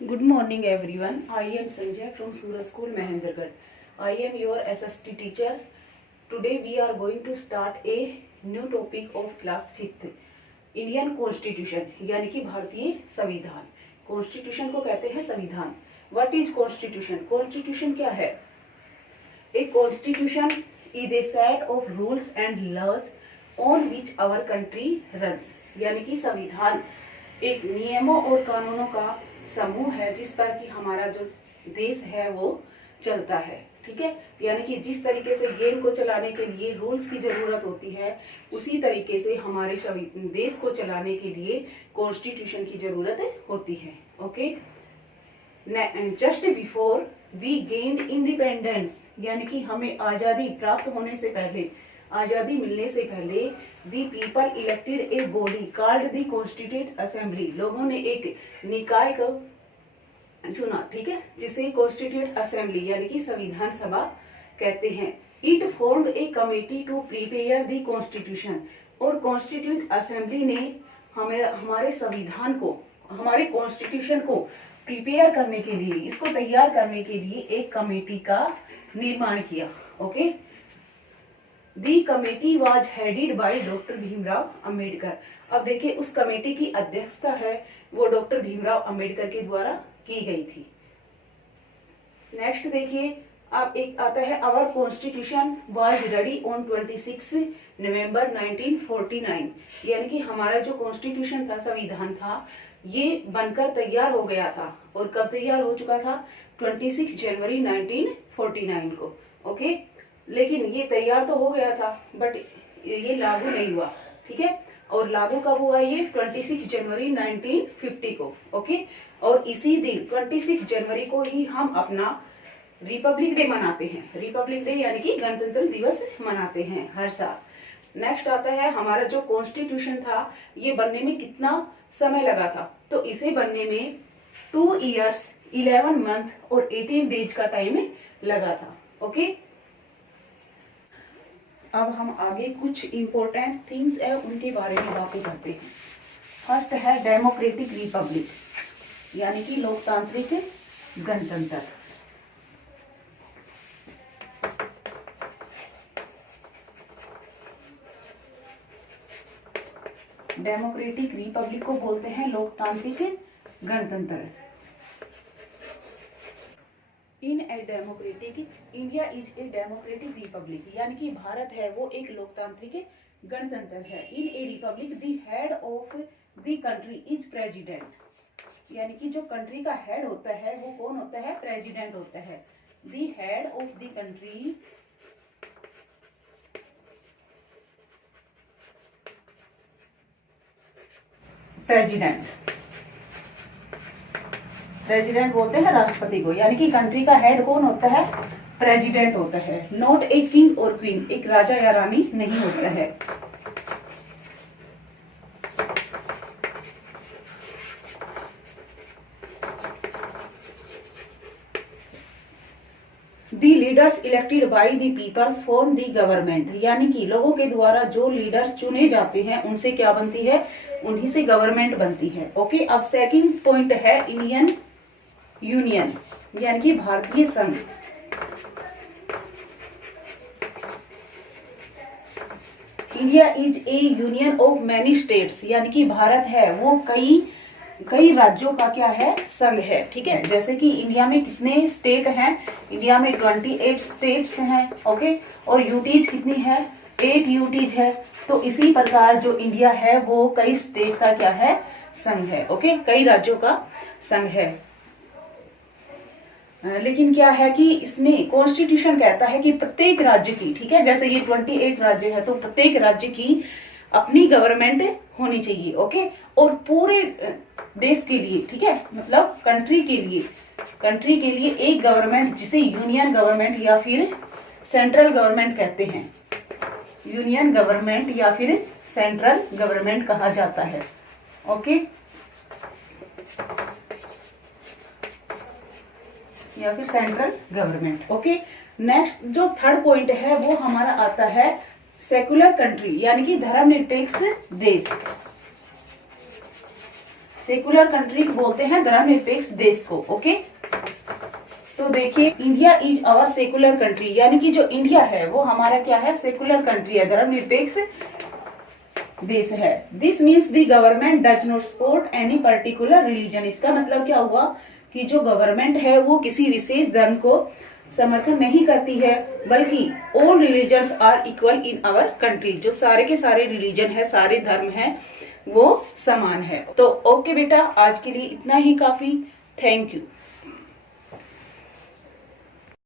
Good morning everyone. I am Sanjay from Suraj School, Mahendragarh. I am your SST teacher. Today we are going to start a new topic of class 5th. Indian Constitution यानी कि भारतीय संविधान. Constitution को कहते हैं संविधान. What is Constitution? Constitution क्या है? A Constitution is a set of rules and laws on which our country runs. यानी कि संविधान एक नियमों और कानूनों का समूह है जिस पर कि हमारा जो देश है वो चलता है. ठीक है, यानी कि जिस तरीके से गेम को चलाने के लिए रूल्स की जरूरत होती है उसी तरीके से हमारे देश को चलाने के लिए कॉन्स्टिट्यूशन की जरूरत होती है. Okay, just before we gained independence यानी कि हमें आजादी प्राप्त होने से पहले, आजादी मिलने से पहले, the people elected a body called the constitute assembly. लोगों ने एक निकाय को चुना, ठीक है, जिसे कॉन्स्टिट्यूट असेंबली यानी कि संविधान सभा कहते हैं. It formed a committee to prepare the constitution. और कॉन्स्टिट्यूट असेंबली ने हमारे संविधान को, हमारे कॉन्स्टिट्यूशन को प्रिपेयर करने के लिए, इसको तैयार करने के लिए एक कमेटी का निर्माण किया. Okay, the committee was headed by doctor Bhimrao Ambedkar. अब देखिए उस कमेटी की अध्यक्षता है वो डॉक्टर भीमराव अंबेडकर के द्वारा की गई थी. नेक्स्ट देखिए, अब एक आता है our constitution was ready on 26 November 1949. यानी कि हमारा जो कॉन्स्टिट्यूशन था, संविधान था, ये बनकर तैयार हो गया था. और कब तैयार हो चुका था? 26 जनवरी 1949 को. ओके, लेकिन ये तैयार तो हो गया था बट ये लागू नहीं हुआ. ठीक है, और लागू कब हुआ? ये 26 जनवरी 1950 को. ओके, और इसी दिन 26 जनवरी को ही हम अपना रिपब्लिक डे मनाते हैं. रिपब्लिक डे यानी कि गणतंत्र दिवस मनाते हैं हर साल. नेक्स्ट आता है हमारा जो कॉन्स्टिट्यूशन था ये बनने में कितना समय लगा था. तो इसे बनने में 2 years 11 month और 18 days का टाइम लगा था. ओके, अब हम आगे कुछ इंपॉर्टेंट थिंग्स है उनके बारे में बातें करते हैं. फर्स्ट है डेमोक्रेटिक रिपब्लिक यानी कि लोकतांत्रिक गणतंत्र. डेमोक्रेटिक रिपब्लिक को बोलते हैं लोकतांत्रिक गणतंत्र. In a democratic India is a democratic republic यानी कि भारत है वो एक लोकतांत्रिक गणतंत्र है. In a republic the head of the country is president यानी कि जो कंट्री का हेड होता है वो कौन होता है? प्रेसिडेंट होता है. The head of the country president. President बोलते हैं राष्ट्रपति को. यानी कि कंट्री का हेड कौन होता है? प्रेसिडेंट होता है. नॉट ए किंग और क्वीन, एक राजा या रानी नहीं होता है. The leaders elected by the people form the government यानी कि लोगों के द्वारा जो लीडर्स चुने जाते हैं उनसे क्या बनती है? उन्हीं से गवर्नमेंट बनती है. ओके, अब सेकंड पॉइंट है इंडियन यूनियन यानी कि भारतीय संघ. India is A union of many states यानी कि भारत है वो कई राज्यों का क्या है? संघ है. ठीक है, जैसे कि इंडिया में कितने स्टेट हैं? इंडिया में 28 स्टेट्स हैं. ओके, और यूटीज कितनी है? 8 यूटीज है. तो इसी प्रकार जो इंडिया है वो कई स्टेट का क्या है? संघ है. ओके, कई राज्यों का संघ है. लेकिन क्या है कि इसमें कॉन्स्टिट्यूशन कहता है कि प्रत्येक राज्य की, ठीक है, जैसे ये 28 राज्य है तो प्रत्येक राज्य की अपनी गवर्नमेंट होनी चाहिए. ओके, और पूरे देश के लिए, ठीक है, मतलब कंट्री के लिए एक गवर्नमेंट जिसे यूनियन गवर्नमेंट या फिर सेंट्रल गवर्नमेंट कहते हैं. यूनियन गवर्नमेंट या फिर सेंट्रल गवर्नमेंट कहा जाता है. ओके, या फिर सेंट्रल गवर्नमेंट. ओके, नेक्स्ट जो थर्ड पॉइंट है वो हमारा आता है सेक्युलर कंट्री यानी कि धर्मनिरपेक्ष देश. सेकुलर कंट्री बोलते हैं धर्मनिरपेक्ष देश को। ओके, तो देखिए India is our secular country, यानी कि जो इंडिया है वो हमारा क्या है, सेकुलर कंट्री है, धर्मनिरपेक्ष देश है। This means the government does not support any particular religion. इसका मतलब क्या हुआ कि जो गवर्नमेंट है वो किसी विशेष धर्म को समर्थन नहीं करती है, बल्कि all religions are equal in our country. जो सारे के सारे रिलीजन है, सारे धर्म है, वो समान है। तो ओके बेटा, आज के लिए इतना ही काफी। Thank you.